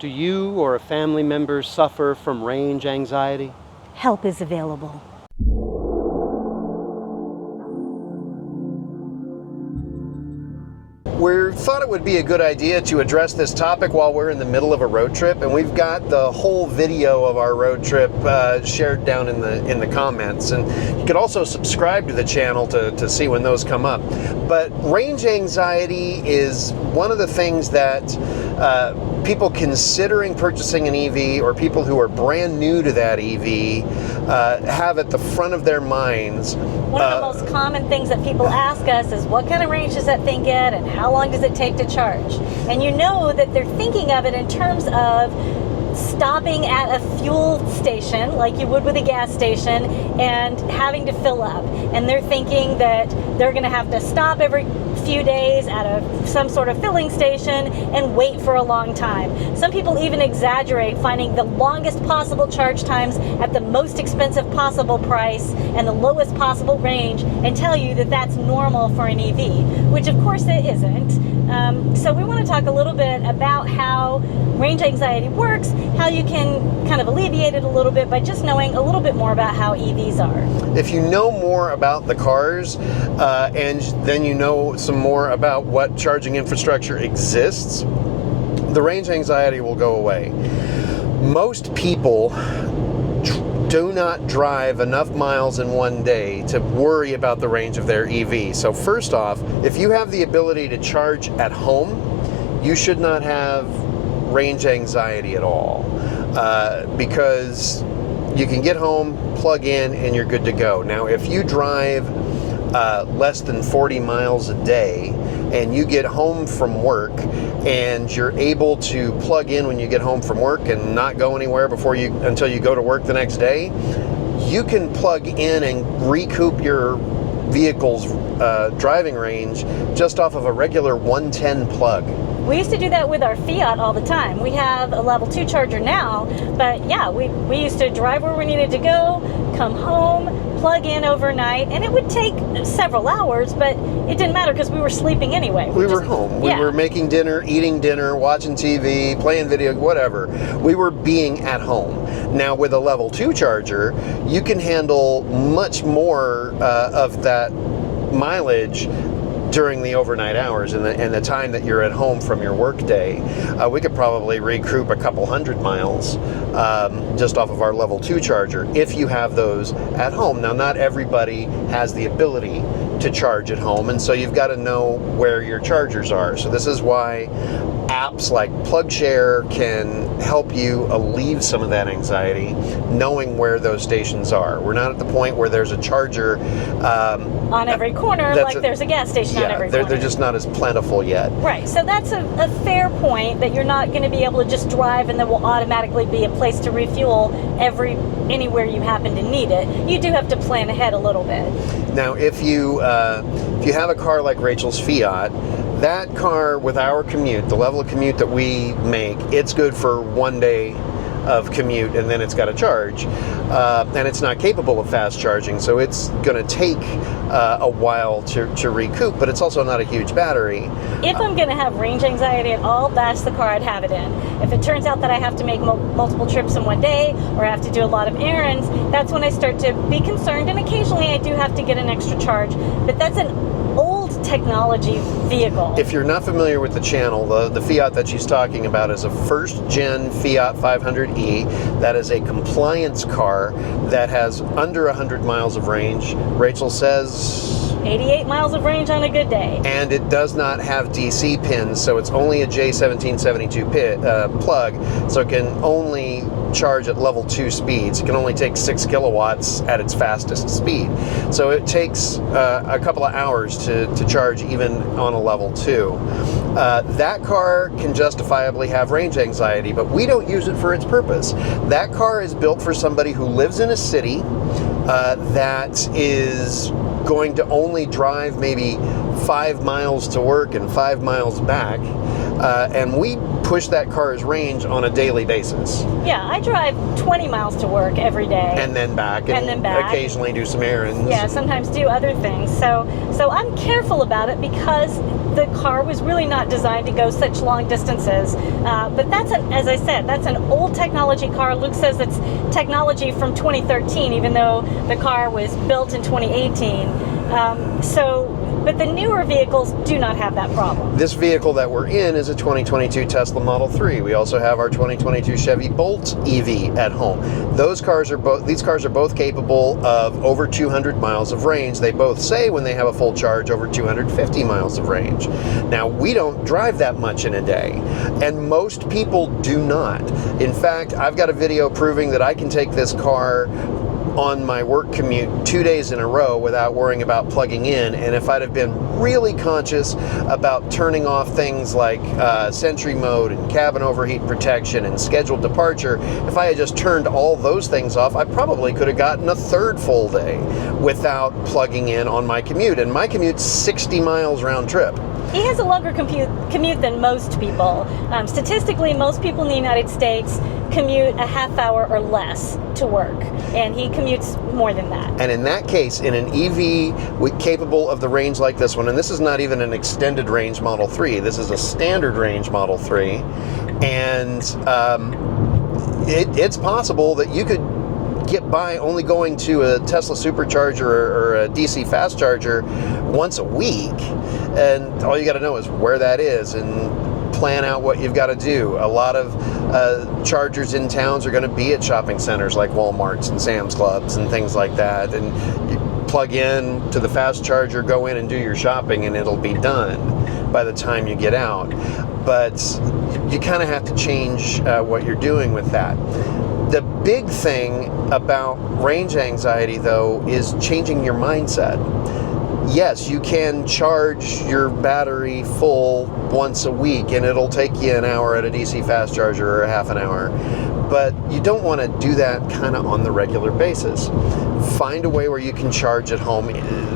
Do you or a family member suffer from range anxiety? Help is available. We thought it would be a good idea to address this topic while we're in the middle of a road trip, and we've got the whole video of our road trip shared down in the comments, and you could also subscribe to the channel to see when those come up. But range anxiety is one of the things that people considering purchasing an EV, or people who are brand new to that EV, have at the front of their minds. One of the most common things that people ask us is, what kind of range does that thing get, and how long does it take to charge? And you know that they're thinking of it in terms of stopping at a fuel station like you would with a gas station and having to fill up. And they're thinking that they're going to have to stop every few days at some sort of filling station and wait for a long time. Some people even exaggerate, finding the longest possible charge times at the most expensive possible price and the lowest possible range, and tell you that that's normal for an EV, which of course it isn't. So we want to talk a little bit about how range anxiety works, how you can kind of alleviate it a little bit by just knowing a little bit more about how EVs are. If you know more about the cars, and then you know some more about what charging infrastructure exists, the range anxiety will go away. Most people do not drive enough miles in one day to worry about the range of their EV. So first off, if you have the ability to charge at home, you should not have range anxiety at all, because you can get home, plug in, and you're good to go. Now, if you drive less than 40 miles a day and you get home from work and you're able to plug in when you get home from work and not go anywhere until you go to work the next day, you can plug in and recoup your vehicle's driving range just off of a regular 110 plug. We used to do that with our Fiat all the time. We have a level 2 charger now, but yeah, we used to drive where we needed to go, come home, plug in overnight, and it would take several hours, but it didn't matter because we were sleeping anyway. We were home. We were making dinner, eating dinner, watching TV, playing video, whatever. We were being at home. Now with a level 2 charger, you can handle much more of that mileage during the overnight hours and the time that you're at home from your work day. We could probably recoup a couple hundred miles just off of our level 2 charger if you have those at home. Now, not everybody has the ability to charge at home, and so you've got to know where your chargers are. So this is why apps like PlugShare can help you alleviate some of that anxiety, knowing where those stations are. We're not at the point where there's a charger on every corner, like there's a gas station on every corner. They're just not as plentiful yet. Right, so that's a fair point, that you're not going to be able to just drive and there will automatically be a place to refuel anywhere you happen to need it. You do have to plan ahead a little bit. Now, if you have a car like Rachel's Fiat, that car with our commute, the level of commute that we make, it's good for one day of commute, and then it's got to charge, and it's not capable of fast charging, so it's going to take a while to recoup, but it's also not a huge battery. If I'm going to have range anxiety at all, that's the car I'd have it in. If it turns out that I have to make multiple trips in one day, or I have to do a lot of errands, that's when I start to be concerned, and occasionally I do have to get an extra charge, but that's an old technology vehicle. If you're not familiar with the channel, the Fiat that she's talking about is a first-gen Fiat 500e. That is a compliance car that has under 100 miles of range. Rachel says 88 miles of range on a good day. And it does not have DC pins, so it's only a J1772 plug, so it can only charge at level 2 speeds. It can only take 6 kilowatts at its fastest speed. So it takes a couple of hours to charge even on a level 2. That car can justifiably have range anxiety, but we don't use it for its purpose. That car is built for somebody who lives in a city that is going to only drive maybe 5 miles to work and 5 miles back, and we push that car's range on a daily basis. Yeah, I drive 20 miles to work every day. And then back, and occasionally do some errands. Yeah, sometimes do other things. So I'm careful about it because the car was really not designed to go such long distances. But that's, as I said, that's an old technology car. Luke says it's technology from 2013, even though the car was built in 2018. But the newer vehicles do not have that problem. This vehicle that we're in is a 2022 Tesla Model 3. We also have our 2022 Chevy Bolt EV at home. These cars are both capable of over 200 miles of range. They both say when they have a full charge over 250 miles of range. Now, we don't drive that much in a day, and most people do not. In fact, I've got a video proving that I can take this car on my work commute 2 days in a row without worrying about plugging in. And if I'd have been really conscious about turning off things like Sentry mode and cabin overheat protection and scheduled departure, if I had just turned all those things off, I probably could have gotten a third full day without plugging in on my commute. And my commute's 60 miles round trip. He has a longer commute than most people. Statistically, most people in the United States commute a half hour or less to work, and he commutes more than that. And in that case, in an EV capable of the range like this one, and this is not even an extended range Model 3, this is a standard range Model 3, and it's possible that you could get by only going to a Tesla supercharger or a DC fast charger once a week, and all you got to know is where that is and plan out what you've got to do. A lot of chargers in towns are going to be at shopping centers like Walmarts and Sam's Clubs and things like that, and you plug in to the fast charger, go in and do your shopping, and it'll be done by the time you get out. But you kind of have to change what you're doing with that. The big thing about range anxiety, though, is changing your mindset. Yes, you can charge your battery full once a week, and it'll take you an hour at a DC fast charger or a half an hour. But you don't want to do that kind of on the regular basis. Find a way where you can charge at home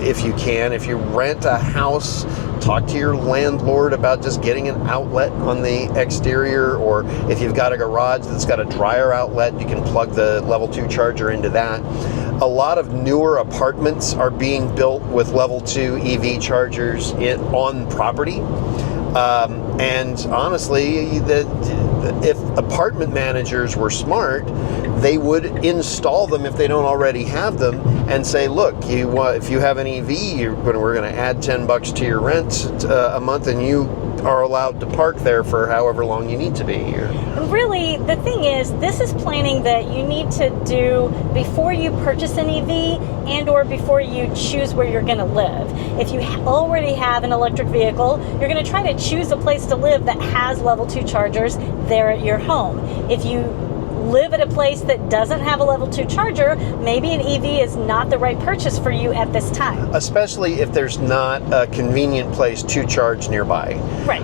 if you can. If you rent a house, talk to your landlord about just getting an outlet on the exterior, or if you've got a garage that's got a dryer outlet, you can plug the level 2 charger into that. A lot of newer apartments are being built with level 2 EV chargers on property. And honestly, if apartment managers were smart, they would install them if they don't already have them, and say, look, if you have an EV, we're going to add $10 to your rent a month, and you are allowed to park there for however long you need to be here. Really, the thing is, this is planning that you need to do before you purchase an EV and or before you choose where you're going to live. If you already have an electric vehicle, you're going to try to choose a place to live that has level 2 chargers there at your home. If you live at a place that doesn't have a level 2 charger, maybe an EV is not the right purchase for you at this time. Especially if there's not a convenient place to charge nearby. Right.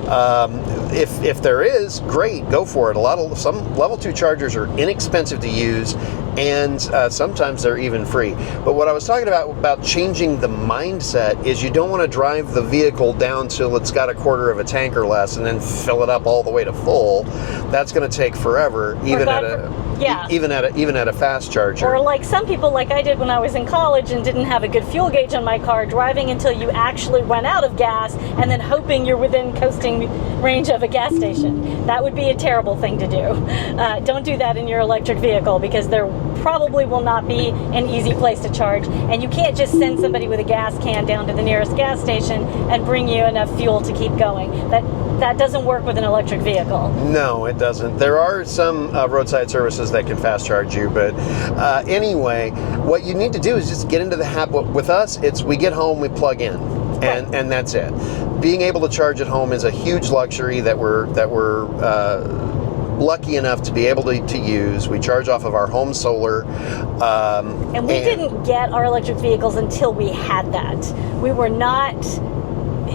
If there is, great, go for it. Some level 2 chargers are inexpensive to use, and sometimes they're even free. But what I was talking about changing the mindset is you don't want to drive the vehicle down till it's got a quarter of a tank or less and then fill it up all the way to full. That's going to take forever, even at a fast charger. Or like some people, like I did when I was in college and didn't have a good fuel gauge on my car, driving until you actually run out of gas and then hoping you're within coasting range of a gas station. That would be a terrible thing to do. Don't do that in your electric vehicle, because there probably will not be an easy place to charge, and you can't just send somebody with a gas can down to the nearest gas station and bring you enough fuel to keep going. That doesn't work with an electric vehicle. No, it doesn't. There are some roadside services that can fast charge you, but anyway, what you need to do is just get into the habit. With us, we get home, we plug in, and that's it. Being able to charge at home is a huge luxury that we're lucky enough to be able to use. We charge off of our home solar. And we didn't get our electric vehicles until we had that.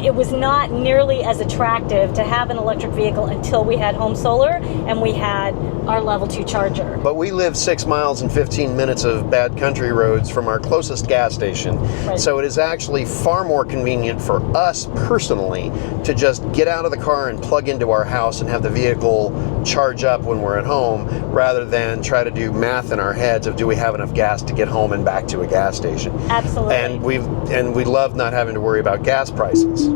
It was not nearly as attractive to have an electric vehicle until we had home solar and we had our level 2 charger. But we live 6 miles and 15 minutes of bad country roads from our closest gas station. Right. So it is actually far more convenient for us personally to just get out of the car and plug into our house and have the vehicle charge up when we're at home, rather than try to do math in our heads of, do we have enough gas to get home and back to a gas station? Absolutely. And we love not having to worry about gas prices.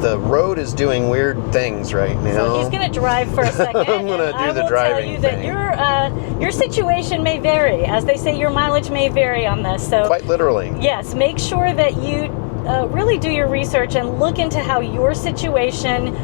the road is doing weird things right now. So he's going to drive for a second. I'm going to do the driving I will tell you thing. that your situation may vary. As they say, your mileage may vary on this. So Quite literally. yes, make sure that you really do your research and look into how your situation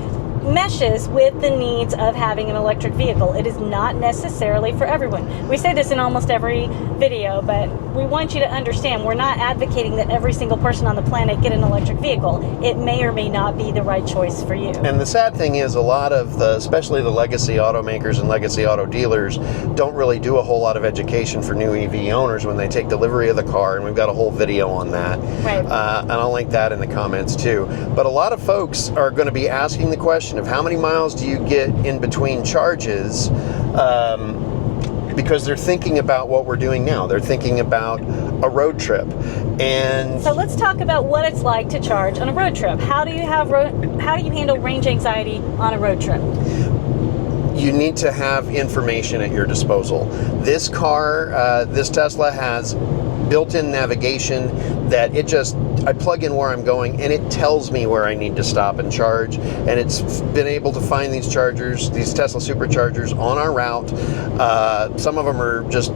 meshes with the needs of having an electric vehicle. It is not necessarily for everyone. We say this in almost every video, but we want you to understand we're not advocating that every single person on the planet get an electric vehicle. It may or may not be the right choice for you. And the sad thing is a lot of especially the legacy automakers and legacy auto dealers don't really do a whole lot of education for new EV owners when they take delivery of the car, and we've got a whole video on that. Right. And I'll link that in the comments too. But a lot of folks are going to be asking the question of how many miles do you get in between charges, because they're thinking about what we're doing now. They're thinking about a road trip. And so let's talk about what it's like to charge on a road trip. How do you handle range anxiety on a road trip? you need to have information at your disposal. This car, this Tesla has built-in navigation that I plug in where I'm going and it tells me where I need to stop and charge, and it's been able to find these chargers, these Tesla superchargers on our route. Some of them are just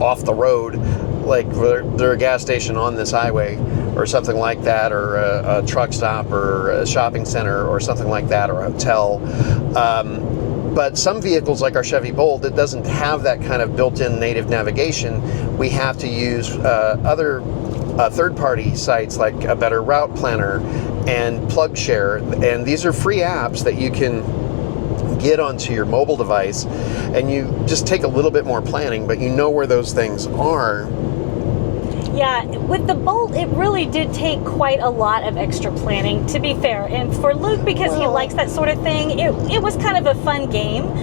off the road, like they're a gas station on this highway or something like that, or a truck stop or a shopping center or something like that, or a hotel. But some vehicles like our Chevy Bolt, it doesn't have that kind of built-in native navigation. We have to use other third-party sites like a Better Route Planner and PlugShare, and these are free apps that you can get onto your mobile device, and you just take a little bit more planning, but you know where those things are. Yeah, with the Bolt, it really did take quite a lot of extra planning, to be fair. And for Luke, because he likes that sort of thing, it was kind of a fun game.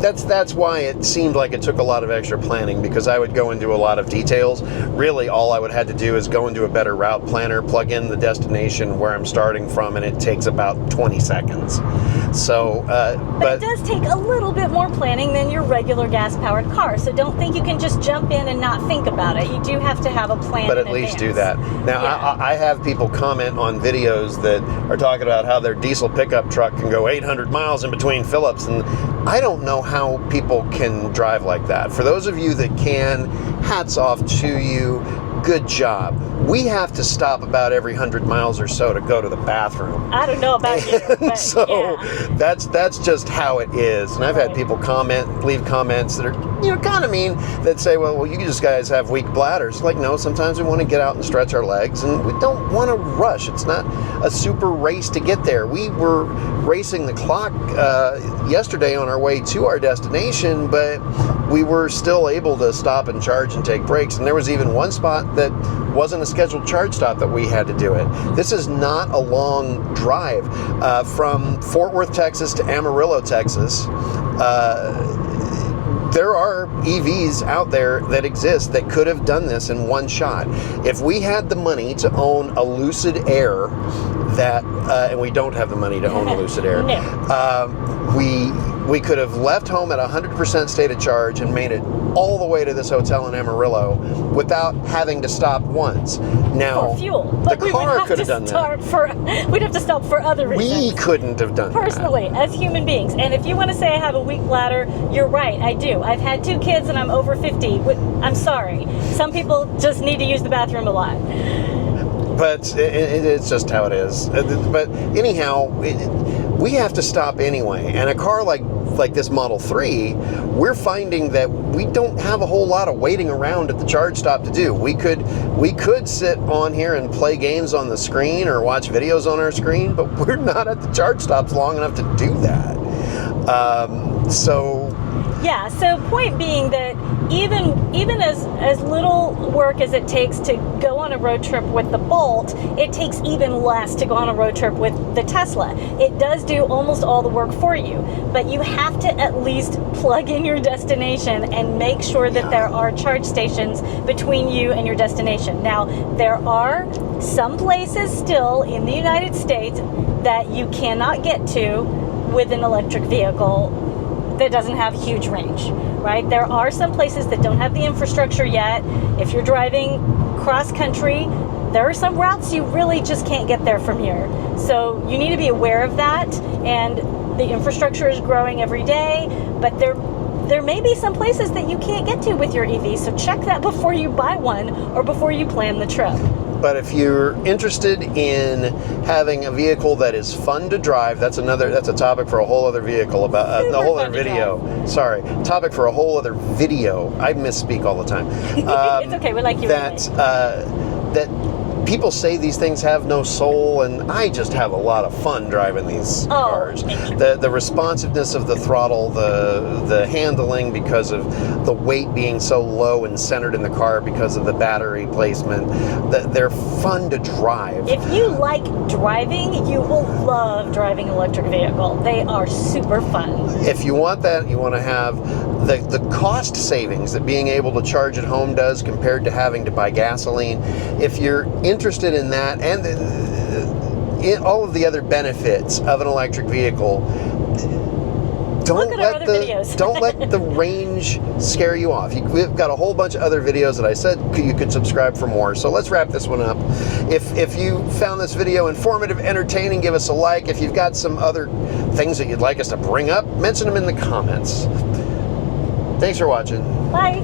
That's why it seemed like it took a lot of extra planning, because I would go into a lot of details. Really, all I would have to do is go into a Better Route Planner, plug in the destination where I'm starting from, and it takes about 20 seconds. So, but it does take a little bit more planning than your regular gas-powered car. So don't think you can just jump in and not think about it. You do have to have a plan. But at least do that. Now, yeah. I have people comment on videos that are talking about how their diesel pickup truck can go 800 miles in between fill-ups, and I don't know how people can drive like that. For those of you that can, hats off to you. Good job. We have to stop about every 100 miles or so to go to the bathroom. I don't know about you, but so yeah. that's just how it is. And I've had people leave comments that are kind of mean, that say, well, you just guys have weak bladders. Like, no, sometimes we want to get out and stretch our legs, and we don't want to rush. It's not a super race to get there. We were racing the clock yesterday on our way to our destination, but we were still able to stop and charge and take breaks. And there was even one spot that wasn't a scheduled charge stop that we had to do it. This is not a long drive. From Fort Worth, Texas to Amarillo, Texas, there are EVs out there that exist that could have done this in one shot. If we had the money to own a Lucid Air, and we don't have the money to own a Lucid Air, we could have left home at 100% state of charge and made it all the way to this hotel in Amarillo without having to stop once. Now, for fuel. But the car could have done that. We'd have to stop for other reasons. We couldn't have done personally, as human beings. And if you want to say I have a weak bladder, you're right, I do. I've had 2 kids and I'm over 50. I'm sorry. Some people just need to use the bathroom a lot. But it's just how it is. But anyhow, we have to stop anyway. And a car like this Model 3, we're finding that we don't have a whole lot of waiting around at the charge stop to do. We could sit on here and play games on the screen or watch videos on our screen, but we're not at the charge stops long enough to do that. Yeah, so point being that even as little work as it takes to go on a road trip with the Bolt, it takes even less to go on a road trip with the Tesla. It does do almost all the work for you, but you have to at least plug in your destination and make sure that there are charge stations between you and your destination. Now, there are some places still in the United States that you cannot get to with an electric vehicle that doesn't have huge range, right? There are some places that don't have the infrastructure yet. If you're driving cross country, there are some routes you really just can't get there from here. So you need to be aware of that, and the infrastructure is growing every day, but there may be some places that you can't get to with your EV, so check that before you buy one or before you plan the trip. But if you're interested in having a vehicle that is fun to drive, that's a topic for a whole other vehicle about a whole other video. Sorry, topic for a whole other video. I misspeak all the time. It's okay, we like you. That people say these things have no soul, and I just have a lot of fun driving these cars. The responsiveness of the throttle, the handling because of the weight being so low and centered in the car because of the battery placement, they're fun to drive. If you like driving, you will love driving an electric vehicle. They are super fun. If you want that, you want to have the cost savings that being able to charge at home does compared to having to buy gasoline. If you're interested in that and in all of the other benefits of an electric vehicle, don't let the range scare you off. We've got a whole bunch of other videos that I said you could subscribe for more. So let's wrap this one up. If you found this video informative, entertaining, give us a like. If you've got some other things that you'd like us to bring up, mention them in the comments. Thanks for watching. Bye.